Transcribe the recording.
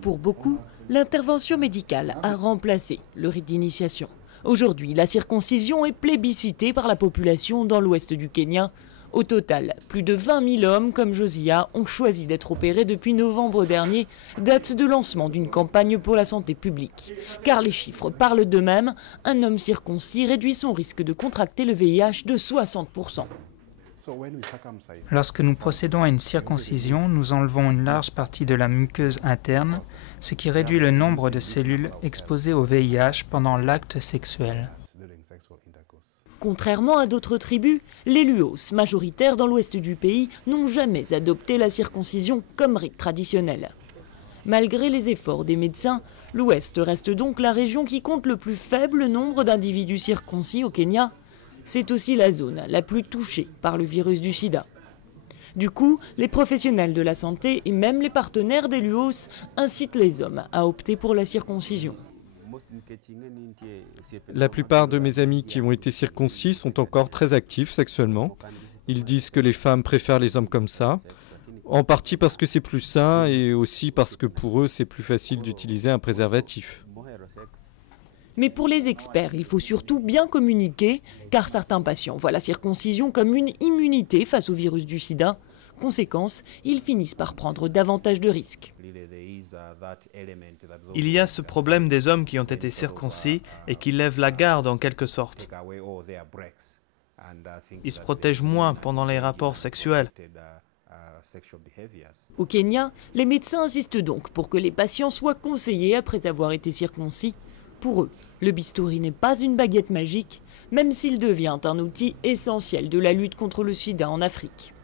Pour beaucoup, l'intervention médicale a remplacé le rite d'initiation. Aujourd'hui, la circoncision est plébiscitée par la population dans l'ouest du Kenya. Au total, plus de 20 000 hommes comme Josiah ont choisi d'être opérés depuis novembre dernier, date de lancement d'une campagne pour la santé publique. Car les chiffres parlent d'eux-mêmes, un homme circoncis réduit son risque de contracter le VIH de 60%. Lorsque nous procédons à une circoncision, nous enlevons une large partie de la muqueuse interne, ce qui réduit le nombre de cellules exposées au VIH pendant l'acte sexuel. Contrairement à d'autres tribus, les Luos, majoritaires dans l'ouest du pays, n'ont jamais adopté la circoncision comme rite traditionnel. Malgré les efforts des médecins, l'ouest reste donc la région qui compte le plus faible nombre d'individus circoncis au Kenya. C'est aussi la zone la plus touchée par le virus du sida. Du coup, les professionnels de la santé et même les partenaires des Luos incitent les hommes à opter pour la circoncision. La plupart de mes amis qui ont été circoncis sont encore très actifs sexuellement. Ils disent que les femmes préfèrent les hommes comme ça, en partie parce que c'est plus sain et aussi parce que pour eux c'est plus facile d'utiliser un préservatif. Mais pour les experts, il faut surtout bien communiquer, car certains patients voient la circoncision comme une immunité face au virus du sida. Conséquence, ils finissent par prendre davantage de risques. Il y a ce problème des hommes qui ont été circoncis et qui lèvent la garde en quelque sorte. Ils se protègent moins pendant les rapports sexuels. Au Kenya, les médecins insistent donc pour que les patients soient conseillés après avoir été circoncis. Pour eux, le bistouri n'est pas une baguette magique, même s'il devient un outil essentiel de la lutte contre le sida en Afrique.